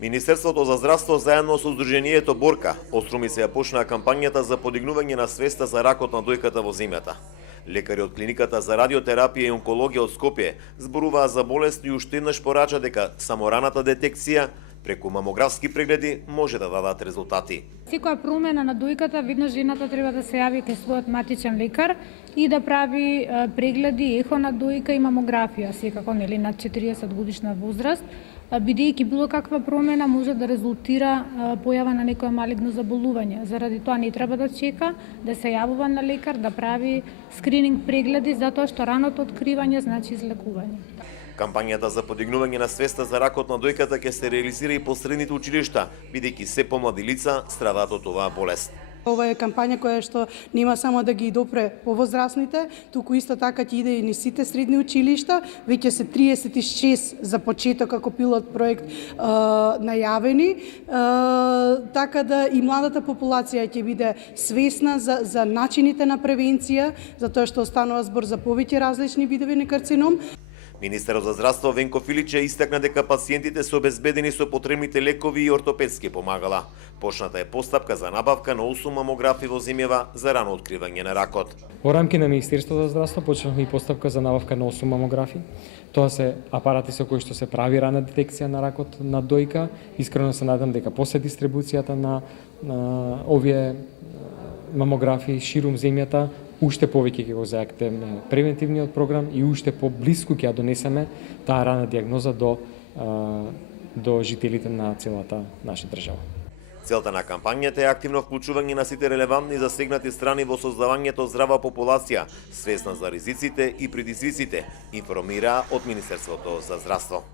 Министерството за здравство заедно со Сдруженијето Борка Острумица ја почнаа кампањата за подигнување на свеста за ракот на дојката во земјата. Лекари од клиниката за радиотерапија и онкологија од Скопје зборуваа за болест и уште еднаш порача дека само раната детекција преку мамографски прегледи може да дадат резултати. Секоја промена на дојката, веднаш жената треба да се јави кај својот матичен лекар и да прави прегледи, ехо на дојка и мамографија, секако нели над 40 годишна возраст, бидејќи било каква промена може да резултира појава на некое малигно заболување. Заради тоа не треба да чека, да се јавува на лекар, да прави скрининг прегледи, затоа што раното откривање значи излекување. Кампањата за подигнување на свеста за ракот на дојката ќе се реализира и по средните училишта, бидејќи се помлади лица страдаат од оваа болест. Ова е кампања која што нема само да ги допре повозрасните, туку исто така ќе иде и низ сите средни училишта. Веќе се 36 за почеток како пилот проект најавени, така да и младата популација ќе биде свесна за начините на превенција, затоа што останува збор за повеќе различни видови на карцином. Министерот за здравство Венко Филиче истакна дека пациентите се обезбедени со потребните лекови и ортопедски помагала. Почната е постапка за набавка на 8 мамографи во земјава за рано откривање на ракот. Во рамки на Министерството за здравство почнавме и постапка за набавка на 8 мамографи. Тоа се апарати со кои што се прави рана детекција на ракот на дојка. Искрено се надам дека после дистрибуцијата на овие мамографи ширум земјата, уште повеќе ќе го заактивне превентивниот програм и уште поблиску ќе ја донесеме таа рана диагноза до жителите на целата наша држава. Целта на кампањата е активно вклучување на сите релевантни засегнати страни во создавањето здрава популација, свесна за ризиците и предизвиците, информира од Министерството за здравство.